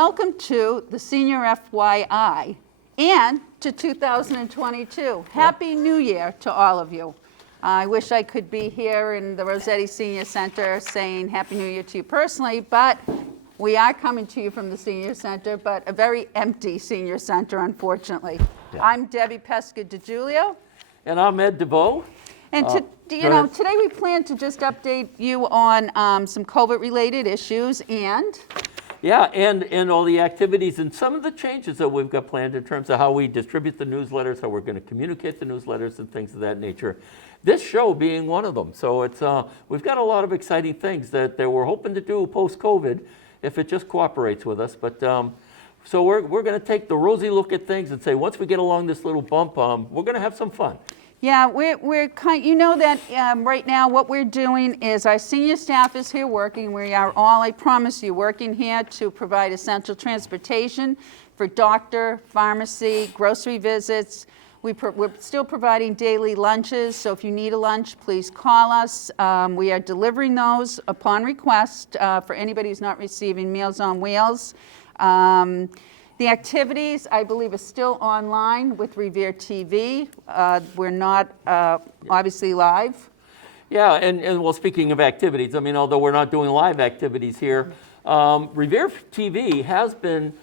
welcome to the Senior FYI and to 2022. Happy New Year to all of you. I wish I could be here in the Rossetti Senior Center saying Happy New Year to you personally, but we are coming to you from the Senior Center, but a very empty Senior Center, unfortunately. Yeah. I'm Debbie Pesca DiGiulio. And I'm Ed DeVoe. And today we plan to just update you on some COVID-related issues and... Yeah, and all the activities and some of the changes that we've got planned in terms of how we distribute the newsletters, how we're going to communicate the newsletters and things of that nature. This show being one of them. So it's we've got a lot of exciting things that we're hoping to do post-COVID if it just cooperates with us. But so we're going to take the rosy look at things and say once we get along this little bump, we're going to have some fun. Yeah, we're kind. You know that right now what we're doing is our senior staff is here working. We are all, I promise you, working here to provide essential transportation for doctor, pharmacy, grocery visits. We're still providing daily lunches, so if you need a lunch, please call us. We are delivering those upon request for anybody who's not receiving Meals on Wheels. The activities, I believe, are still online with Revere TV. We're not obviously live. Yeah, and well, speaking of activities, I mean, although we're not doing live activities here, Revere TV has been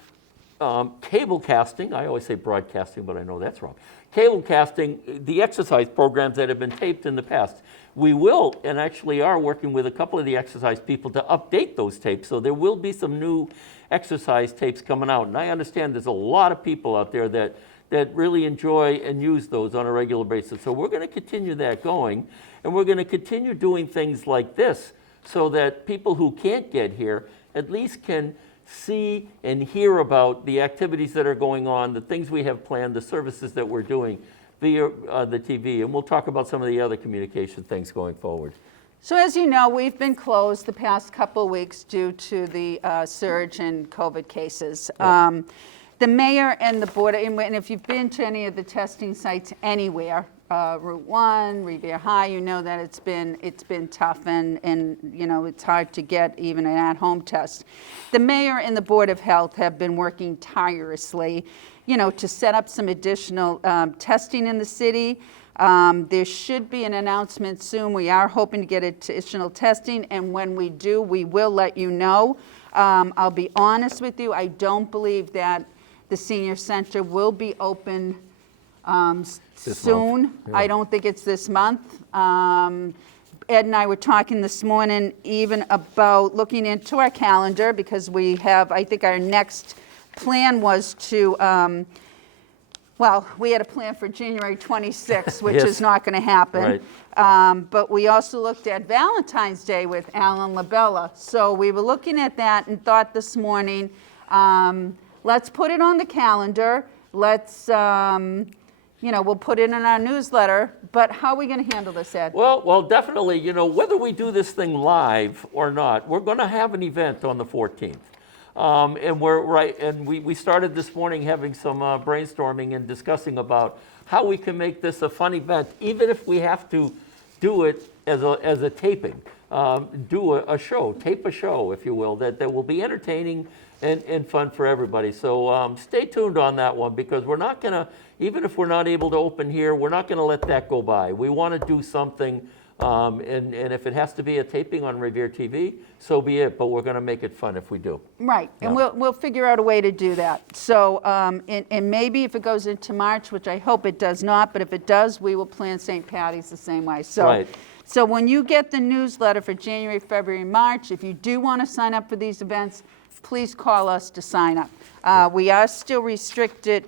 cable casting. I always say broadcasting, but I know that's wrong. Cable casting the exercise programs that have been taped in the past. We will, and actually are working with a couple of the exercise people to update those tapes. So there will be some new exercise tapes coming out. And I understand there's a lot of people out there that really enjoy and use those on a regular basis. So we're going to continue that going. And we're going to continue doing things like this so that people who can't get here at least can see and hear about the activities that are going on, the things we have planned, the services that we're doing via the TV. And we'll talk about some of the other communication things going forward. So as you know, we've been closed the past couple of weeks due to the surge in COVID cases. Yeah. The mayor and the board, and if you've been to any of the testing sites anywhere, Route 1, Revere High, you know that it's been tough and you know it's hard to get even an at-home test. The mayor and the Board of Health have been working tirelessly, you know, to set up some additional testing in the city. There should be an announcement soon. We are hoping to get additional testing, and when we do, we will let you know. I'll be honest with you, I don't believe that the senior center will be open soon. Yeah. I don't think it's this month. Ed and I were talking this morning even about looking into our calendar because we have, I think our next plan was to, well, we had a plan for January 26th, which is not going to happen. Right. But we also looked at Valentine's Day with Alan LaBella. So we were looking at that and thought this morning, let's put it on the calendar. Let's, you know, we'll put it in our newsletter. But how are we going to handle this, Ed? Well, definitely, you know, whether we do this thing live or not, we're going to have an event on the 14th. And we're right, and we started this morning having some brainstorming and discussing about how we can make this a fun event, even if we have to do it as a taping, do a show, tape a show, if you will, that will be entertaining and fun for everybody. So stay tuned on that one because we're not going to, even if we're not able to open here, we're not going to let that go by. We want to do something. And if it has to be a taping on Revere TV, so be it. But we're going to make it fun if we do. Right, and we'll figure out a way to do that. So, and maybe if it goes into March, which I hope it does not, but if it does, we will plan St. Patty's the same way. So, right. So when you get the newsletter for January, February, March, if you do want to sign up for these events, please call us to sign up. We are still restricted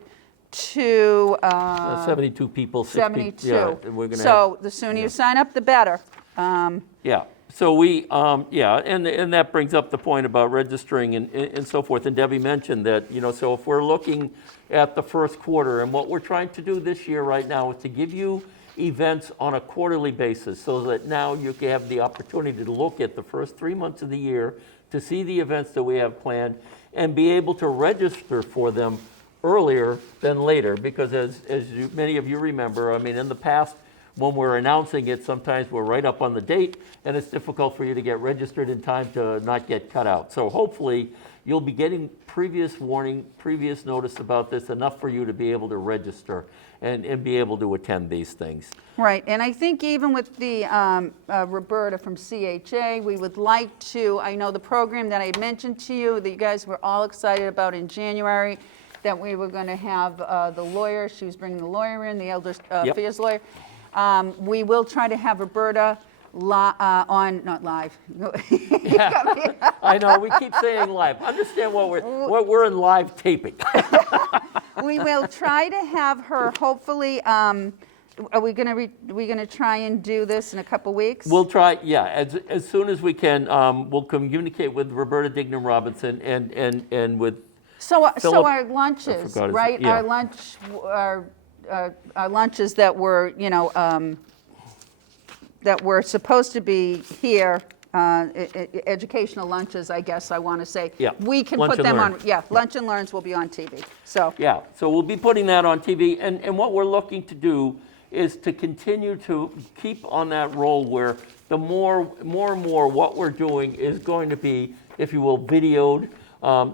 to 72 people. 72. Yeah, so the sooner you sign up, the better. Yeah. So we, and that brings up the point about registering and so forth. And Debbie mentioned that, you know, so if we're looking at the first quarter, and what we're trying to do this year right now is to give you events on a quarterly basis so that now you can have the opportunity to look at the first 3 months of the year to see the events that we have planned and be able to register for them earlier than later, because as many of you remember, I mean, in the past, when we're announcing it, sometimes we're right up on the date, and it's difficult for you to get registered in time to not get cut out. So hopefully, you'll be getting previous warning, previous notice about this, enough for you to be able to register and be able to attend these things. Right, and I think even with the Roberta from CHA, we would like to, I know the program that I mentioned to you, that you guys were all excited about in January, that we were going to have the lawyer, she was bringing the lawyer in, the elder affairs lawyer. We will try to have Roberta on, not live. Yeah, I know, we keep saying live. Understand what we're in live taping. We will try to have her, hopefully, are we gonna try and do this in a couple weeks? We'll try, yeah, as soon as we can. We'll communicate with Roberta Dignam Robinson and with So Philip- our lunches, forgot his- right? yeah. Our lunches that were, that were supposed to be here, educational lunches, I guess I want to say. Yeah, We can Lunch put and them on, Learn. yeah, Lunch and Learns will be on TV, so. Yeah, so we'll be putting that on TV, and what we're looking to do is to continue to keep on that roll where the more and more what we're doing is going to be, if you will, videoed,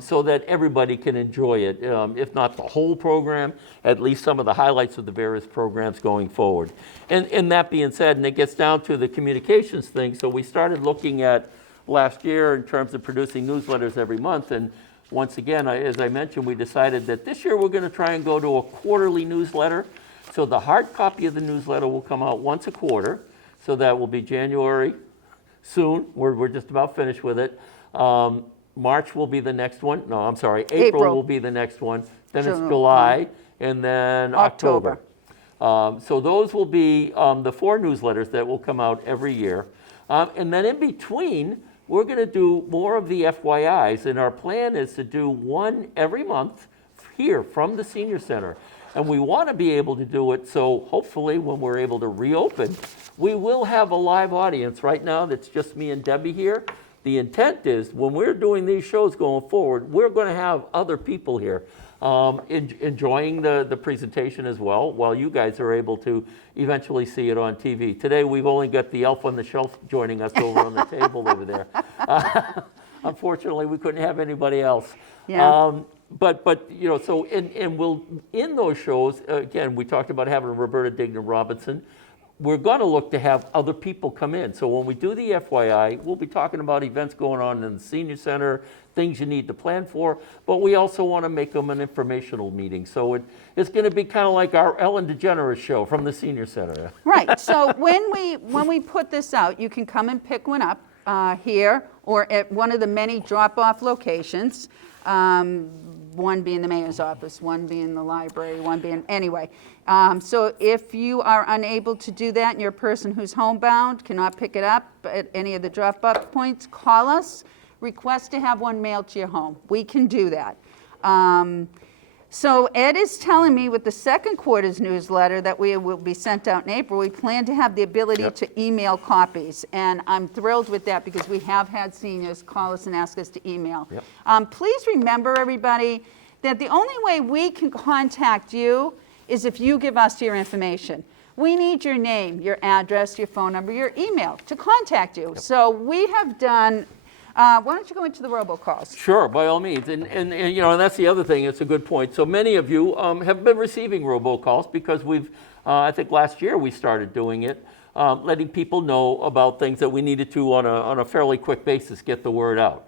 so that everybody can enjoy it. If not the whole program, at least some of the highlights of the various programs going forward. And that being said, and it gets down to the communications thing, so we started looking at last year in terms of producing newsletters every month, and once again, as I mentioned, we decided that this year we're going to try and go to a quarterly newsletter. So the hard copy of the newsletter will come out once a quarter, so that will be January soon. We're just about finished with it. March will be the next one. No, I'm sorry, April will be the next one. Then it's June. July, and then October. So those will be the 4 newsletters that will come out every year. And then in between, we're going to do more of the FYIs, and our plan is to do one every month here from the Senior Center. And we want to be able to do it, so hopefully when we're able to reopen, we will have a live audience. Right now, that's just me and Debbie here. The intent is, when we're doing these shows going forward, we're going to have other people here enjoying the presentation as well, while you guys are able to eventually see it on TV. Today, we've only got the elf on the shelf joining us over on the table over there. Unfortunately, we couldn't have anybody else. Yeah. But so and we'll, in those shows, again, we talked about having Roberta Dignam Robinson. We're going to look to have other people come in. So when we do the FYI, we'll be talking about events going on in the Senior Center, things you need to plan for, but we also want to make them an informational meeting. So it's going to be kind of like our Ellen DeGeneres show from the Senior Center. Right, so when we put this out, you can come and pick one up here or at one of the many drop-off locations. One being the mayor's office, one being the library, one being, anyway. So if you are unable to do that and you're a person who's homebound, cannot pick it up at any of the drop-off points, call us, request to have one mailed to your home. We can do that. So Ed is telling me with the second quarter's newsletter that we will be sent out in April, we plan to have the ability to email copies. And I'm thrilled with that because we have had seniors call us and ask us to email. Please remember, everybody, that the only way we can contact you is if you give us your information. We need your name, your address, your phone number, your email to contact you. So we have done, why don't you go into the robocalls? Sure, by all means. And that's the other thing. It's a good point. So many of you have been receiving robocalls because we've, I think last year we started doing it, letting people know about things that we needed to on a fairly quick basis get the word out.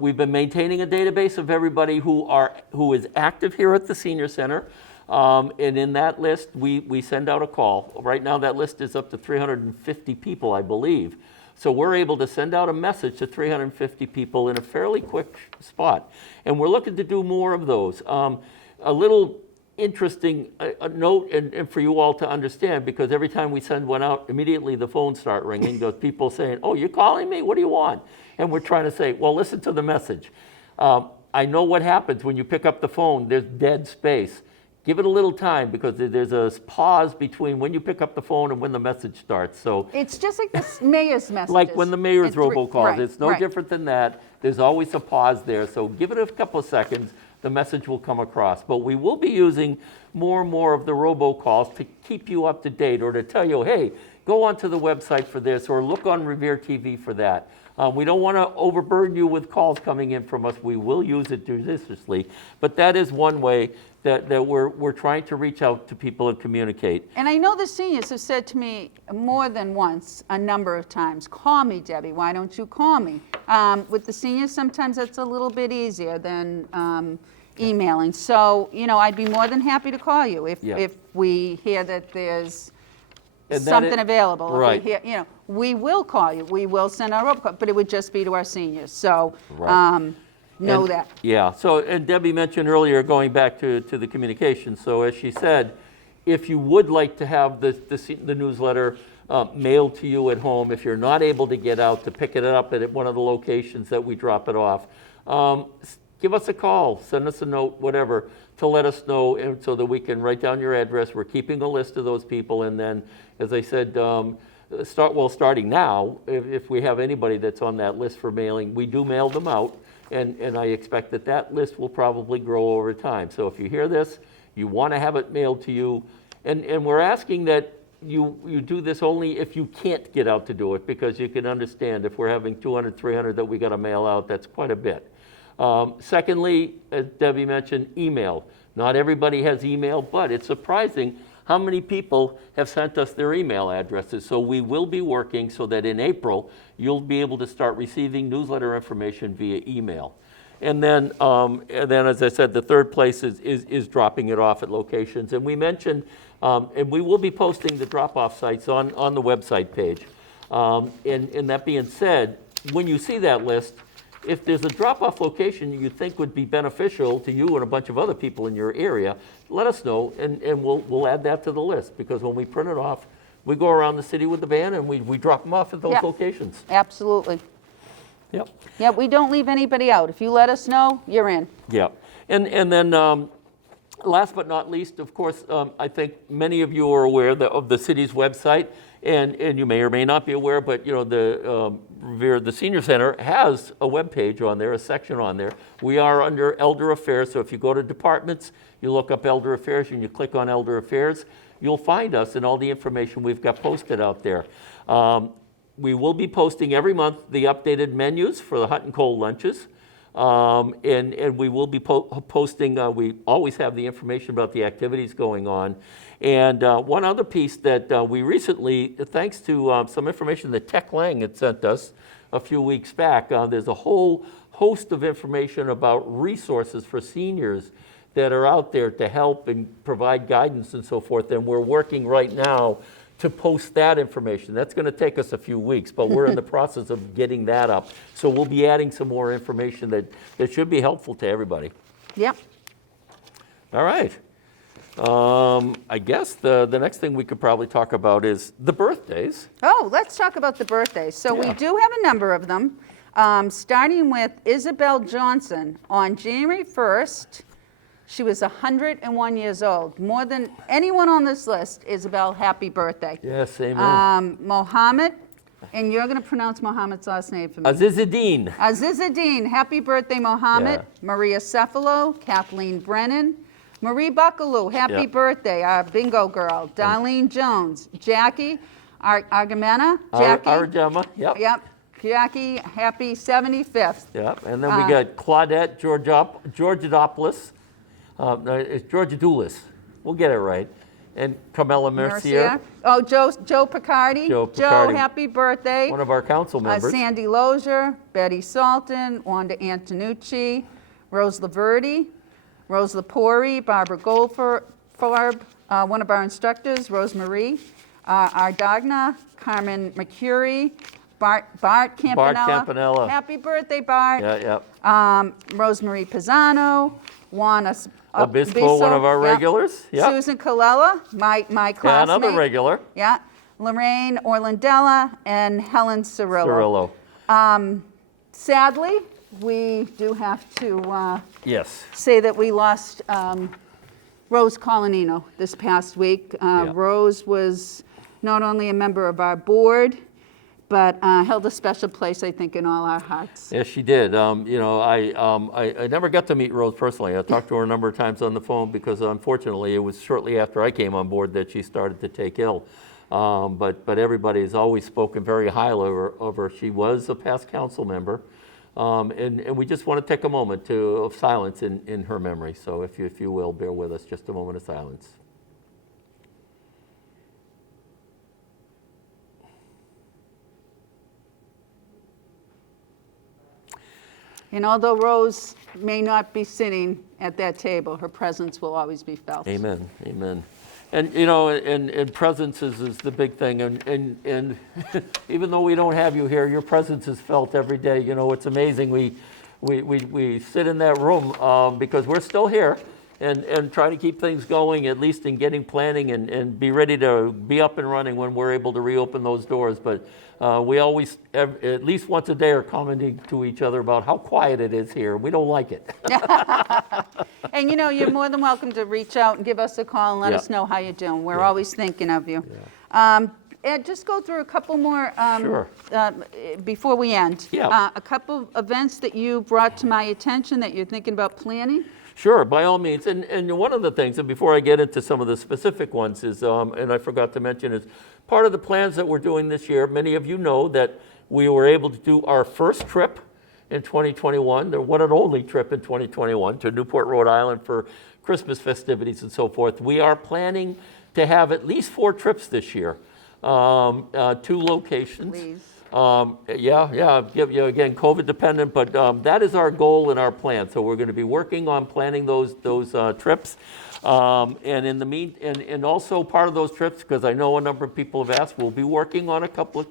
We've been maintaining a database of everybody who is active here at the Senior Center. And in that list, we send out a call. Right now, that list is up to 350 people, I believe. So we're able to send out a message to 350 people in a fairly quick spot. And we're looking to do more of those. A little interesting note and for you all to understand, because every time we send one out, immediately the phones start ringing. Those people saying, "Oh, you're calling me? What do you want?" And we're trying to say, well, listen to the message. I know what happens when you pick up the phone. There's dead space. Give it a little time because there's a pause between when you pick up the phone and when the message starts. So It's just like the mayor's messages. like when the mayor's It's robocalls, right, it's no right. different than that. There's always a pause there. So give it a couple of seconds. the message will come across. But we will be using more and more of the robocalls to keep you up to date or to tell you, hey, go onto the website for this or look on Revere TV for that. We don't want to overburden you with calls coming in from us. We will use it judiciously. But that is one way that we're trying to reach out to people and communicate. And I know the seniors have said to me more than once, a number of times, call me, Debbie, why don't you call me? With the seniors, sometimes that's a little bit easier than emailing. So, I'd be more than happy to call you if we hear that there's something available. Right. If we hear, we will call you. We will send out a robocall, but it would just be to our seniors. So, Right. know that. Yeah, so, and Debbie mentioned earlier, going back to the communication, so as she said, if you would like to have the newsletter mailed to you at home, if you're not able to get out to pick it up at one of the locations that we drop it off, give us a call, send us a note, whatever, to let us know, and so that we can write down your address. We're keeping a list of those people, and then, as I said, starting now, if we have anybody that's on that list for mailing, we do mail them out. And I expect that list will probably grow over time. So if you hear this, you want to have it mailed to you, and we're asking that you do this only if you can't get out to do it, because you can understand if we're having 200, 300 that we got to mail out, that's quite a bit. Secondly, as Debbie mentioned, email. Not everybody has email, but it's surprising how many people have sent us their email addresses. So we will be working so that in April, you'll be able to start receiving newsletter information via email. And then, as I said, the third place is dropping it off at locations. And we mentioned, and we will be posting the drop-off sites on the website page. And that being said, when you see that list, if there's a drop-off location you think would be beneficial to you and a bunch of other people in your area, let us know, and we'll add that to the list. Because when we print it off, we go around the city with the van and we drop them off at those locations. Absolutely. Yep. Yeah, we don't leave anybody out. If you let us know, you're in. Yeah. And then last but not least, of course, I think many of you are aware of the city's website. And you may or may not be aware, but the Senior Center has a web page on there, a section on there. We are under Elder Affairs, so if you go to departments, you look up Elder Affairs and you click on Elder Affairs, you'll find us and all the information we've got posted out there. We will be posting every month the updated menus for the hot and cold lunches. And we will be posting, we always have the information about the activities going on. And one other piece that we recently, thanks to some information that Tech Lang had sent us a few weeks back, there's a whole host of information about resources for seniors that are out there to help and provide guidance and so forth. And we're working right now to post that information. That's going to take us a few weeks, but we're in the process of getting that up. So we'll be adding some more information that should be helpful to everybody. Yep. All right. I guess the next thing we could probably talk about is the birthdays. Oh, let's talk about the birthdays. So we do have a number of them, starting with Isabelle Johnson on January 1st. She was 101 years old. More than anyone on this list, Isabelle, happy birthday. Yes, amen. Mohammed, and you're going to pronounce Mohammed's last name for me. Azizuddin, happy birthday, Mohammed. Yeah. Maria Cephalo, Kathleen Brennan. Marie Buckaloo, happy birthday, our bingo girl. Darlene Jones. Jackie Argamena. Argema, yep. Yep. Jackie, happy 75th. Yep, and then we got Claudette Georgiadopoulos. It's Georgiadoulis. We'll get it right. And Carmela Mercier. Oh, Joe Picardi. Joe, happy birthday. One of our council members. Sandy Lozier, Betty Salton, Wanda Antonucci, Rose Laverty, Rose Lepori, Barbara Goldfarb, one of our instructors, Rose Marie, Ardagna, Carmen Mercury, Bart Campanella. Happy birthday, Bart. Yeah. Rosemarie Pisano, Juana Obispo, one of our regulars. Yep. Susan Colella, my classmate. Yeah, another regular. Yeah. Lorraine Orlandella and Helen Cirillo. Sadly, we do have to say that we lost Rose Colonino this past week. Rose was not only a member of our board, but held a special place, I think, in all our hearts. Yes, she did. I never got to meet Rose personally. I talked to her a number of times on the phone because unfortunately it was shortly after I came on board that she started to take ill. But everybody has always spoken very highly of her. She was a past council member. And we just want to take a moment of silence in her memory. So if you will, bear with us, just a moment of silence. And although Rose may not be sitting at that table, her presence will always be felt. Amen, amen. And, and presence is the big thing. And even though we don't have you here, your presence is felt every day. It's amazing. We sit in that room because we're still here and try to keep things going, at least in getting planning and be ready to be up and running when we're able to reopen those doors. But we always, at least once a day, are commenting to each other about how quiet it is here. We don't like it. And you're more than welcome to reach out and give us a call and let us know how you're doing. We're always thinking of you. Ed, just go through a couple more Sure. Before we end. Yeah. A couple events that you brought to my attention that you're thinking about planning. Sure, by all means. And one of the things, and before I get into some of the specific ones, is, and I forgot to mention, is part of the plans that we're doing this year, many of you know that we were able to do our first trip in 2021, the one and only trip in 2021 to Newport, Rhode Island for Christmas festivities and so forth. We are planning to have at least 4 trips this year, 2 locations. Please. Again, COVID dependent, but that is our goal and our plan. So we're going to be working on planning those trips. And in the and also part of those trips, because I know a number of people have asked, we'll be working on a couple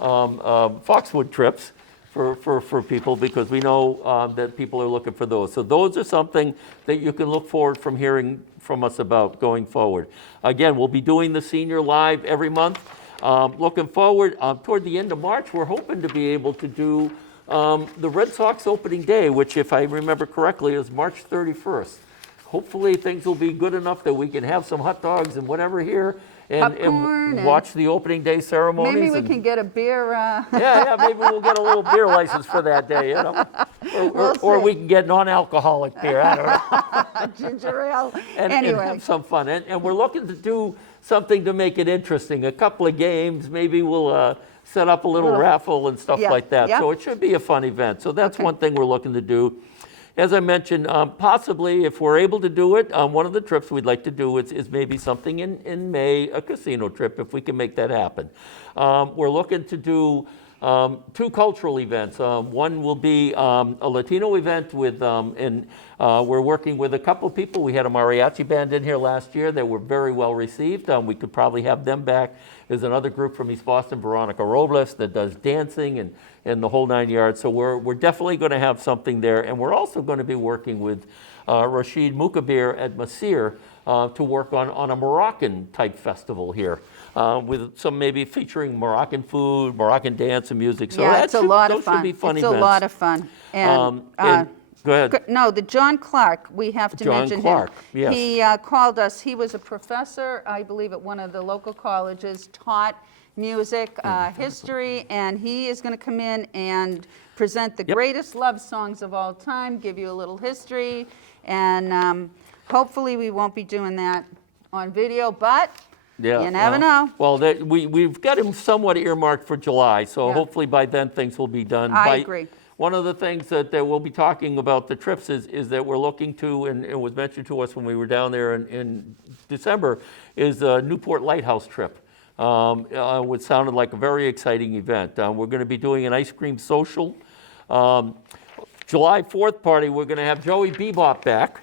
of Foxwood trips for people because we know that people are looking for those. So those are something that you can look forward from hearing from us about going forward. Again, we'll be doing the Senior Live every month. Looking forward, toward the end of March, we're hoping to be able to do the Red Sox opening day, which, if I remember correctly, is March 31st. Hopefully, things will be good enough that we can have some hot dogs and whatever here and watch the opening day ceremonies. Maybe we can get a beer. Maybe we'll get a little beer license for that day, or we can get non-alcoholic beer. I don't know. Ginger ale. And have some fun. And we're looking to do something to make it interesting. A couple of games, maybe we'll set up a little raffle and stuff like that. Yeah. So it should be a fun event. So that's one thing we're looking to do. As I mentioned, possibly if we're able to do it, one of the trips we'd like to do is maybe something in May, a casino trip, if we can make that happen. We're looking to do 2 cultural events. One will be a Latino event we're working with a couple of people. We had a mariachi band in here last year that were very well received. We could probably have them back. There's another group from East Boston, Veronica Robles, that does dancing and the whole 9 yards. So we're definitely going to have something there. And we're also going to be working with Rashid Mukabir at Masir to work on a Moroccan type festival here. With some maybe featuring Moroccan food, Moroccan dance and music. So it's a lot of fun. Should be fun it's events. a lot of fun. And, go ahead. No, the John Clark, we have to mention Clark, him. yes. He called us. He was a professor, I believe, at one of the local colleges, taught music, history, and he is going to come in and present the greatest love songs of all time, give you a little history, and hopefully we won't be doing that on video, but you never know. Well, we've got him somewhat earmarked for July, so hopefully by then things will be done. I agree. One of the things that we'll be talking about the trips is that we're looking to, and it was mentioned to us when we were down there in December, is a Newport Lighthouse trip. Which sounded like a very exciting event. We're going to be doing an ice cream social. July 4th party, we're going to have Joey Bebop back.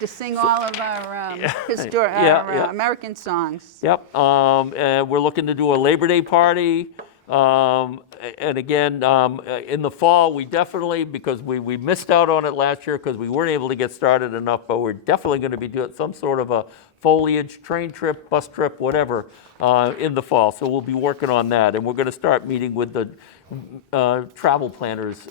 To sing all of our American songs. Yep. And we're looking to do a Labor Day party. And again, in the fall, we definitely, because we missed out on it last year because we weren't able to get started enough, but we're definitely going to be doing some sort of a foliage, train trip, bus trip, whatever, in the fall. So we'll be working on that, and we're going to start meeting with the travel planners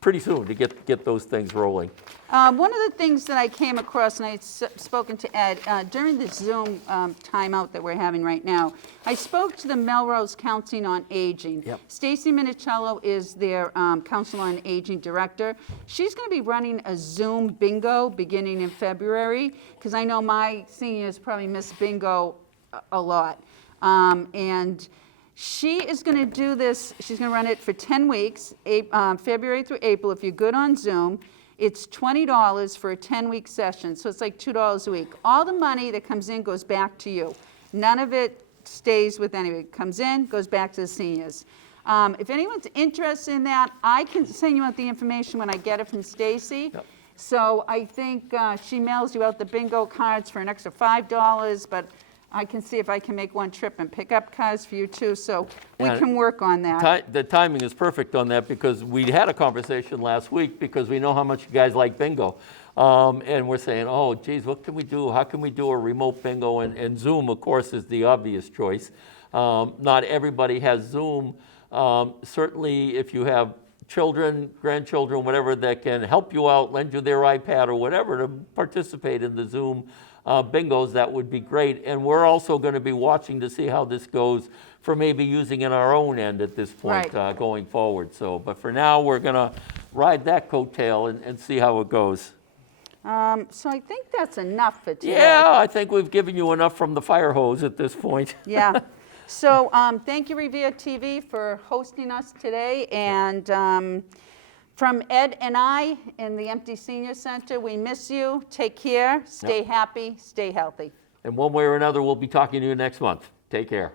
pretty soon to get those things rolling. One of the things that I came across, and I'd spoken to Ed, during the Zoom timeout that we're having right now, I spoke to the Melrose Council on Aging. Yep. Stacy Minicello is their Council on Aging Director. She's going to be running a Zoom bingo beginning in February, because I know my seniors probably miss bingo a lot. And she is going to do this, she's going to run it for 10 weeks, February through April. If you're good on Zoom, it's $20 for a 10-week session, so it's like $2 a week. All the money that comes in goes back to you. None of it stays with anyone. It comes in, goes back to the seniors. If anyone's interested in that, I can send you out the information when I get it from Stacy. Yep. So I think she mails you out the bingo cards for an extra $5, but I can see if I can make one trip and pick up cards for you too, so we Yeah. can work on that. The timing is perfect on that, because we had a conversation last week, because we know how much you guys like bingo. And we're saying, oh, geez, what can we do? How can we do a remote bingo? And Zoom, of course, is the obvious choice. Not everybody has Zoom. Certainly, if you have children, grandchildren, whatever, that can help you out, lend you their iPad or whatever to participate in the Zoom bingos, that would be great. And we're also going to be watching to see how this goes for maybe using in our own end at this point, Right. going forward. So, but for now, we're going to ride that coattail and see how it goes. So I think that's enough for today. Yeah, I think we've given you enough from the fire hose at this point. Yeah. So thank you, Revere TV, for hosting us today. And from Ed and I in the Empty Senior Center, we miss you. Take care. Stay happy. Stay healthy. And one way or another, we'll be talking to you next month. Take care.